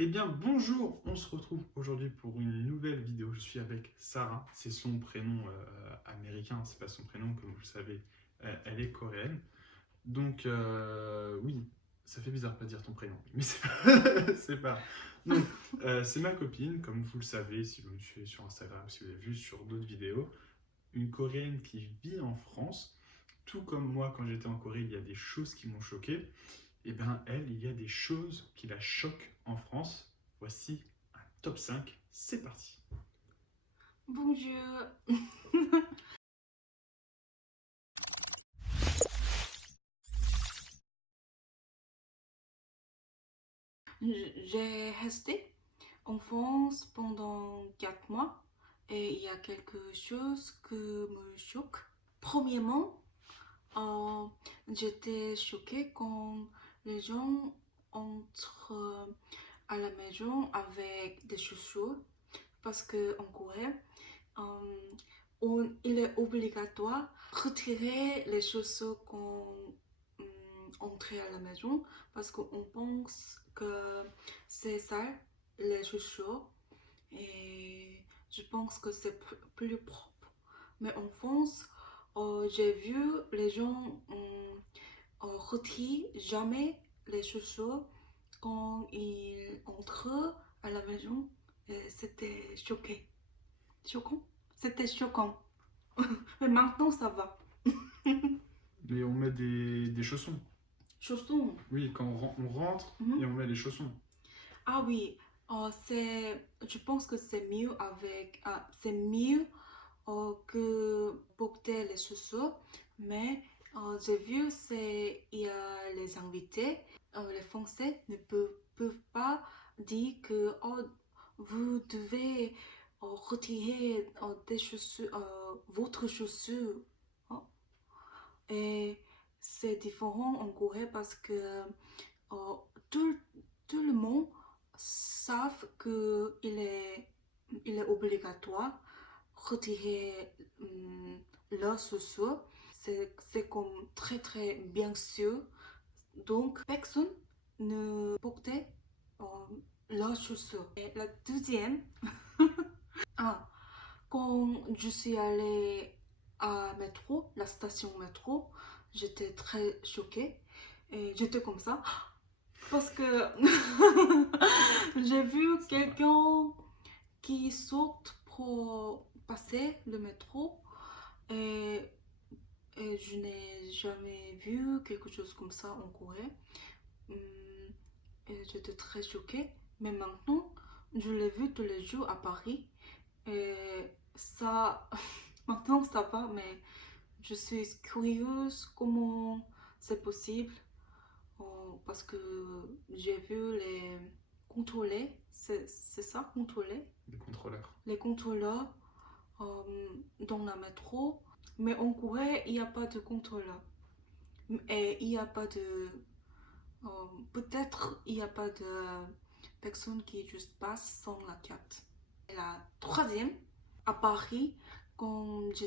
Eh bien, bonjour, on se retrouve aujourd'hui pour une nouvelle vidéo. Je suis avec Sarah, c'est son prénom américain, c'est pas son prénom, comme vous le savez, elle est coréenne. Donc, oui, ça fait bizarre de pas dire ton prénom, mais c'est pas. C'est pas. Donc, c'est ma copine, comme vous le savez, si vous me suivez sur Instagram, si vous avez vu sur d'autres vidéos, une coréenne qui vit en France. Tout comme moi, quand j'étais en Corée, il y a des choses qui m'ont choqué. Eh bien, elle, il y a des choses qui la choquent en France. Voici un top 5. C'est parti. Bonjour. J'ai resté en France pendant 4 mois et il y a quelque chose que me choque. Premièrement, euh, j'étais choquée quand les gens entrent à la maison avec des chaussures parce qu'en Corée, il est obligatoire de retirer les chaussures quand entre à la maison parce qu'on pense que c'est sale les chaussures et je pense que c'est plus propre. Mais en France, j'ai vu les gens retirent jamais les chaussures quand ils entrent à la maison. Et c'était choquant. C'était choquant. Mais maintenant ça va. Mais on met des chaussons. Chaussons. Oui, quand on rentre et Mhm. on met les chaussons. Ah oui, je pense que c'est mieux que porter les chaussures, mais j'ai vu, il y a les invités, les Français ne peuvent pas dire que vous devez retirer votre chaussure. Oh. Et c'est différent en Corée parce que euh, tout, tout le monde savent il est obligatoire retirer leurs chaussures. C'est comme très très bien sûr. Donc personne ne portait euh, leurs chaussures. Et la deuxième, ah, quand je suis allée à métro, la station métro, j'étais très choquée et j'étais comme ça parce que j'ai vu C'est vrai. quelqu'un qui saute pour passer le métro et, et je n'ai jamais vu quelque chose comme ça en Corée. Hum, Et j'étais très choquée. Mais maintenant, je l'ai vu tous les jours à Paris. Et ça, maintenant ça va, mais je suis curieuse comment c'est possible. Parce que j'ai vu les contrôleurs, c'est ça, contrôler, Des contrôleurs. les contrôleurs dans la métro. Mais en Corée, il n'y a pas de contrôleur. Et il n'y a pas de. euh, Peut-être il n'y a pas de personne qui juste passe sans la carte. Et la troisième, à Paris, quand je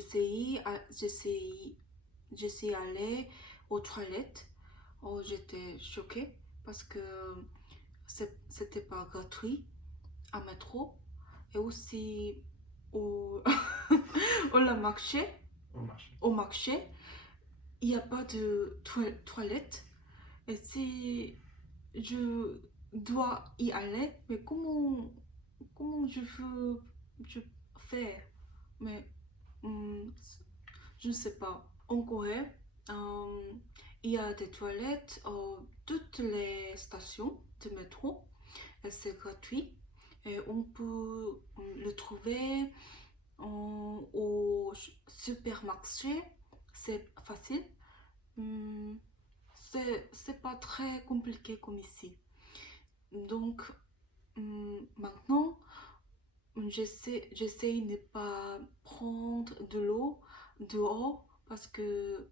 suis allée aux toilettes, j'étais choquée parce que c'était pas gratuit à métro et aussi au, au marché, Au marché. au marché, il n'y a pas de toilette. Et si je dois y aller, mais comment je faire? Mais hum, je ne sais pas. En Corée, euh, il y a des toilettes à toutes les stations de métro et c'est gratuit. Et on peut le trouver au supermarché. C'est facile. Hum, c'est pas très compliqué comme ici. Donc, maintenant, j'essaie de ne pas prendre de l'eau dehors parce que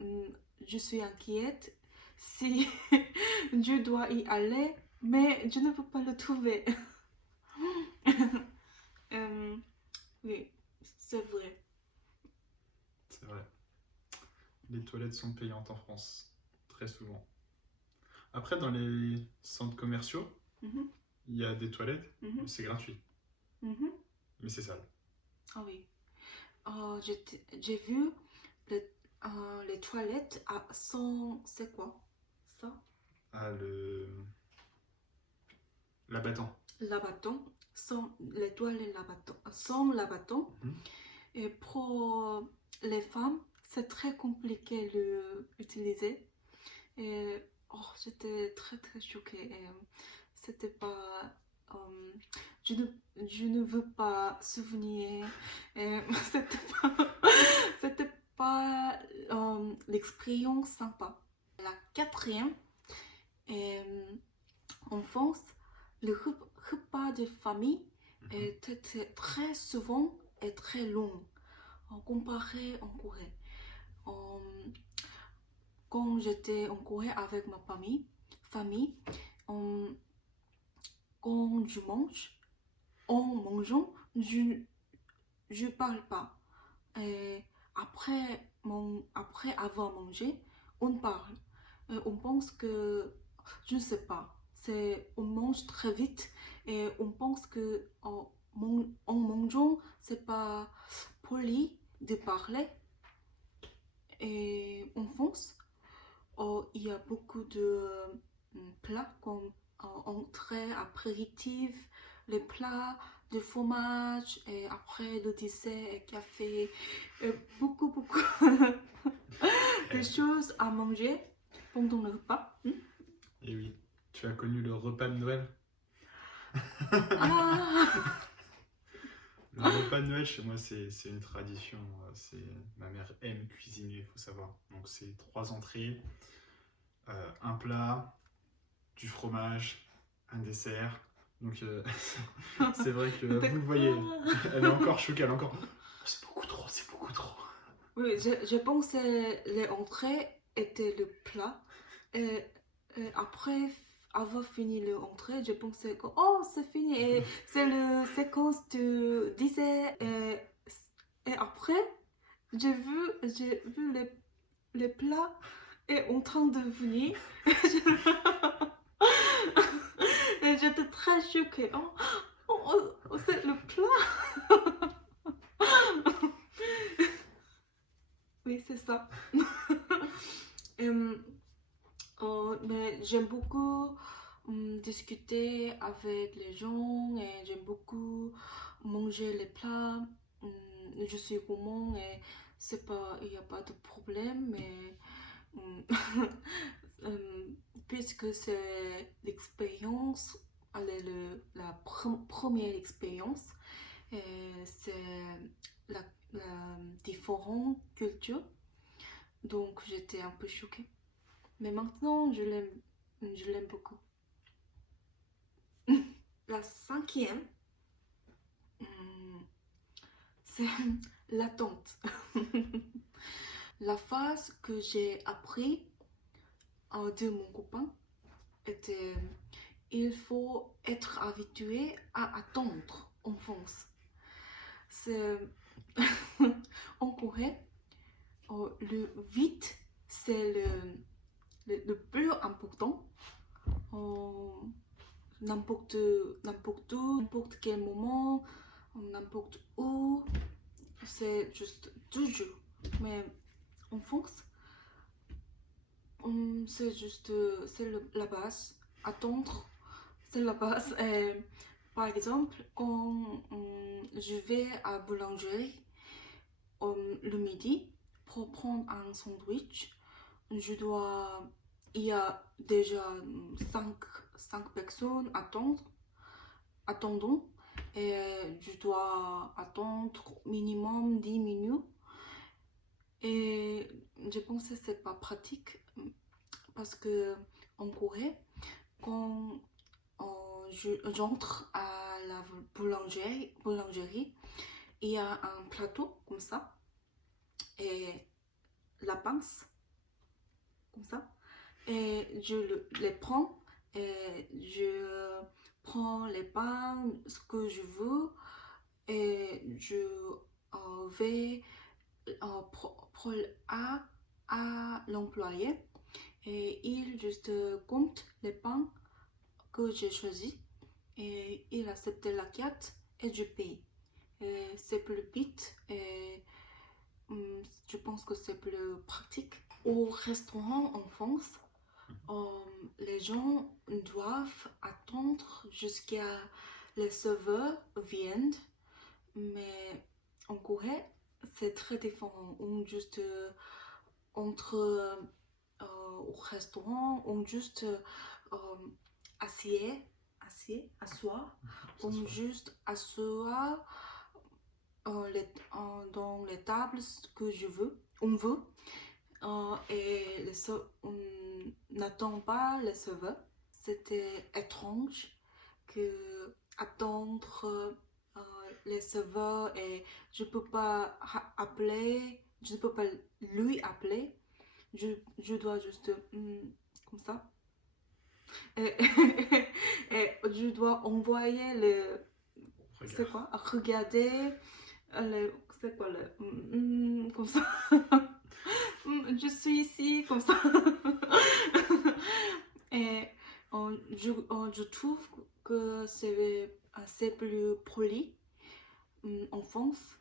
hum, je suis inquiète si je dois y aller, mais je ne peux pas le trouver. Euh, oui, c'est vrai. C'est vrai. Les toilettes sont payantes en France. Très souvent. Après, dans les centres commerciaux, Mhm, Il y a des toilettes, mhm, c'est gratuit, mhm. mais c'est sale. Ah oui. J'ai vu les, les toilettes sans... C'est quoi ça? Ah, l'abattant. Lavaton. Sans les toilettes lavaton. Sans lavaton. Mhm. Et pour les femmes, c'est très compliqué de l'utiliser. Et j'étais très très choquée. Et, c'était pas. euh, je ne, je ne veux pas souvenir. Et, c'était pas, c'était pas l'expérience sympa. La quatrième, en France, le repas de famille Mhm. était très souvent et très long comparé en Corée. Euh, Quand j'étais en Corée avec ma famille, euh, quand je mange, en mangeant, je parle pas. Et après avoir mangé, on parle. Et on pense que, je ne sais pas, on mange très vite et on pense que en mangeant, c'est pas poli de parler. Et en France, il y a beaucoup de plats comme entrée, apéritif, les plats de fromage et après le dessert et café. Et beaucoup de Eh, choses à manger pendant le repas. et oui, tu as connu le repas de Noël? Ah, Le repas de Noël chez moi, c'est une tradition. Ma mère aime cuisiner, il faut savoir. Donc c'est 3 entrées, un plat, du fromage, un dessert. Donc c'est vrai que vous le voyez, d'accord. elle est encore choquée, elle est encore. C'est beaucoup trop, c'est beaucoup trop. Oui, je pense que les entrées étaient le plat. Et, et après avoir fini l'entrée, je pensais que oh, c'est fini. Et c'est la séquence de dessert. Et après, j'ai vu les plats et en train de venir. Et j'étais très choquée. C'est le plat. Oui, c'est ça. Euh, mais j'aime beaucoup discuter avec les gens et j'aime beaucoup manger les plats. Je suis gourmand et il n'y a pas de problème, mais hum, euh, puisque c'est l'expérience, la première expérience, et c'est la, la différente culture, donc j'étais un peu choquée. Mais maintenant, je l'aime beaucoup. La cinquième, c'est l'attente. La phrase que j'ai appris de mon copain était il faut être habitué à attendre en France. C'est en Corée, le vite, c'est le plus important. Euh, n'importe n'importe où, n'importe quel moment, n'importe où, c'est juste toujours. Mais en France, c'est juste la base. Attendre, c'est la base. Et, par exemple, quand je vais à boulangerie le midi pour prendre un sandwich, je dois. Il y a déjà 5 personnes attendant et je dois attendre minimum 10 minutes. Et je pense que c'est pas pratique parce que en Corée, quand j'entre à la boulangerie, il y a un plateau comme ça et la pince comme ça. Et les prends et je prends les pains, ce que je veux et je vais à l'employé et il juste compte les pains que j'ai choisi et il acceptait la carte et je paye. Et c'est plus vite et je pense que c'est plus pratique. Au restaurant en France, les gens doivent attendre jusqu'à les serveurs viennent, mais en Corée, c'est très différent. On juste entre au restaurant, on juste assied, asseoir, Ça on soit. juste asseoir dans les tables que on veut, et on n'attend pas les serveurs. C'était étrange que attendre les serveurs et je peux pas appeler, je ne peux pas lui appeler, je dois juste comme ça. Et, et je dois envoyer le, c'est Regarde. quoi, regarder le, c'est quoi le, comme ça. Je suis ici comme ça. Et je trouve que c'est assez plus poli en France.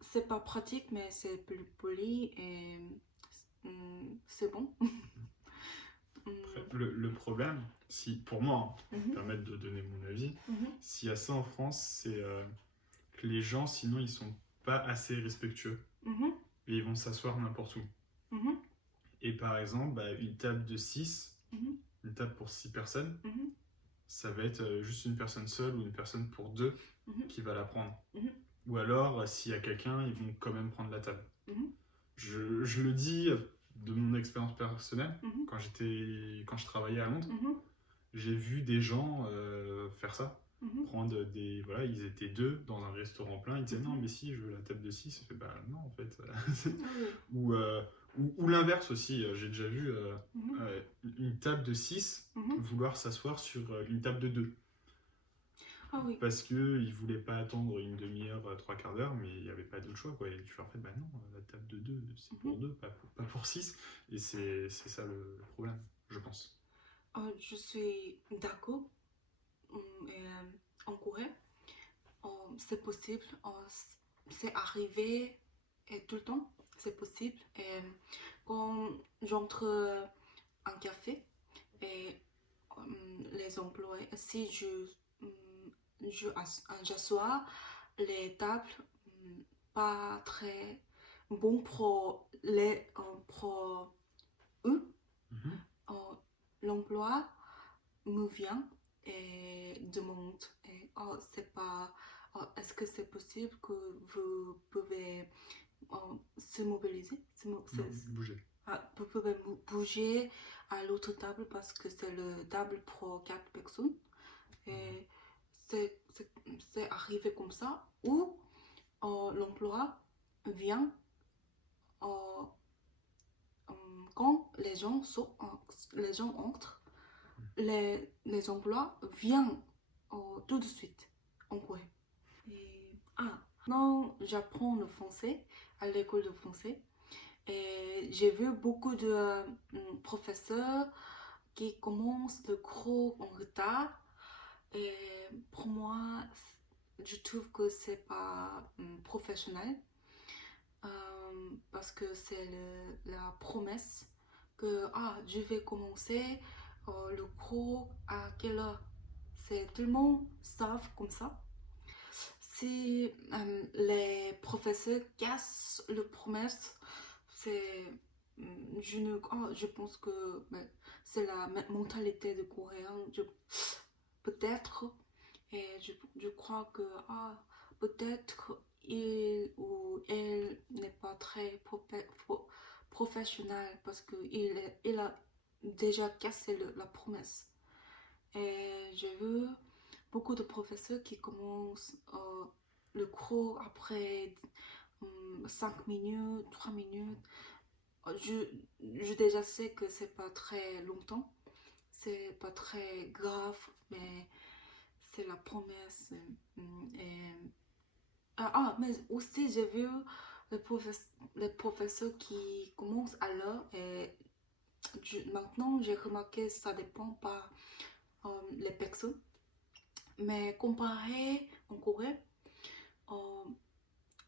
C'est pas pratique, mais c'est plus poli et c'est bon. Après, le problème, si, pour moi, pour me Mhm, permettre de donner mon avis, mhm, s'il y a ça en France, c'est que les gens, sinon, ils sont pas assez respectueux. mhm, Et ils vont s'asseoir n'importe où. mhm, Et par exemple, bah, une table de 6, mhm, une table pour 6 personnes, mhm, ça va être juste une personne seule ou une personne pour 2 mhm, qui va la prendre. mhm. Ou alors, s'il y a quelqu'un, ils vont quand même prendre la table. Mhm, Je le dis de mon expérience personnelle, mhm, quand je travaillais à Londres, mhm, j'ai vu des gens faire ça. mhm. Prendre des. Voilà, ils étaient 2 dans un restaurant plein, ils disaient Mhm. non, mais si, je veux la table de 6. Ça fait bah non, en fait. Ah oui. ou l'inverse aussi, j'ai déjà vu Mhm, une table de 6 mhm. vouloir s'asseoir sur une table de 2. Ah oui. Parce qu'ils ne voulaient pas attendre une demi-heure, 3/4 d'heure, mais il n'y avait pas d'autre choix. Quoi. Et tu fais en fait, bah non, la table de 2, c'est pour 2, pas pour 6. Et c'est ça le problème, je pense. Je suis d'accord. Et, en Corée, c'est possible. C'est arrivé et tout le temps. C'est possible. Et quand j'entre un café et les employés, si j'assois les tables pas très bon pour eux, Mhm. l'emploi me vient et demande c'est pas est-ce que c'est possible que vous pouvez se mobiliser Non, bougez. vous pouvez bouger à l'autre table parce que c'est le table pour 4 personnes et c'est arrivé comme ça ou l'emploi vient euh, quand les gens entrent, les emplois viennent tout de suite en Corée. Et, non, j'apprends le français à l'école de français et j'ai vu beaucoup de professeurs qui commencent le cours en retard et pour moi, je trouve que c'est pas professionnel. Parce que c'est la promesse que je vais commencer le cours à quelle heure. Tout le monde savent comme ça. Si les professeurs cassent le promesse, c'est je pense que c'est la mentalité de Coréen. Peut-être et je crois que peut-être il ou elle n'est pas très professionnel parce qu'il a déjà cassé la promesse. Et j'ai vu beaucoup de professeurs qui commencent le cours après 5 minutes, 3 minutes. Je déjà sais que c'est pas très longtemps, c'est pas très grave, mais c'est la promesse. Et, mais aussi j'ai vu les professeurs qui commencent à l'heure et maintenant j'ai remarqué que ça dépend pas les personnes. Mais comparé en Corée, euh,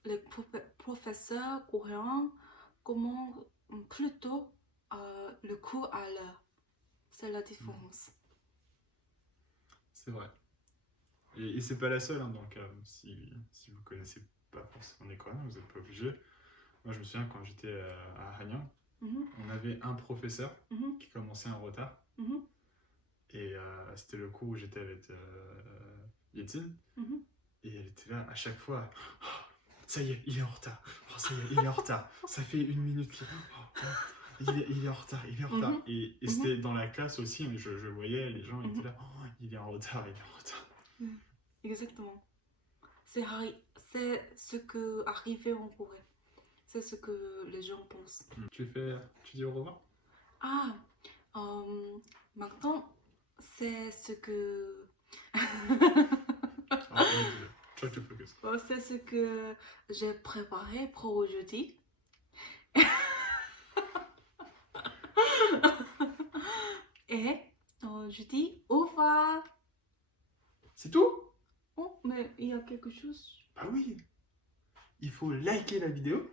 les professeurs coréens commencent plutôt le cours à l'heure. C'est la différence. C'est vrai. Et c'est pas la seule, hein, dans le cas. Si vous connaissez pas forcément les Coréens, vous n'êtes pas obligé. Moi, je me souviens quand j'étais à Hanyang, on avait un professeur qui commençait en retard. Et c'était le cours où j'étais avec Yetin. Et elle était là à chaque fois. Oh, ça y est, il est en retard. Oh, ça y est, il est en retard. Ça fait 1 minute qu'il il est en retard, il est en retard. Et c'était dans la classe aussi, je voyais les gens, ils étaient là. Oh, il est en retard, il est en retard. Exactement. C'est ce que arrivait en Corée. C'est ce que les gens pensent. Tu dis au revoir? Ah, maintenant, c'est ce que... Try to focus. C'est ce que j'ai préparé pour aujourd'hui. Et je dis au revoir. C'est tout? Oh, mais il y a quelque chose. Bah oui. Il faut liker la vidéo,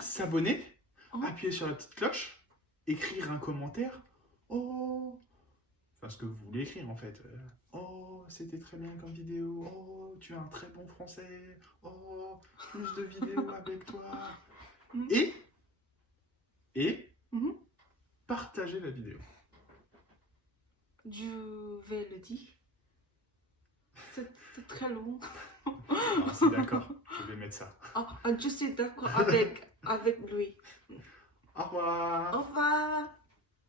s'abonner, appuyer sur la petite cloche, écrire un commentaire. Oh, enfin ce que vous voulez écrire en fait. Oh, c'était très bien comme vidéo. Oh, tu as un très bon français. Oh, plus de vidéos avec toi. Et partagez la vidéo. Je vais le dire. C'est très long. Non, c'est d'accord, je vais mettre ça. Je suis d'accord avec lui. Au revoir. Au revoir.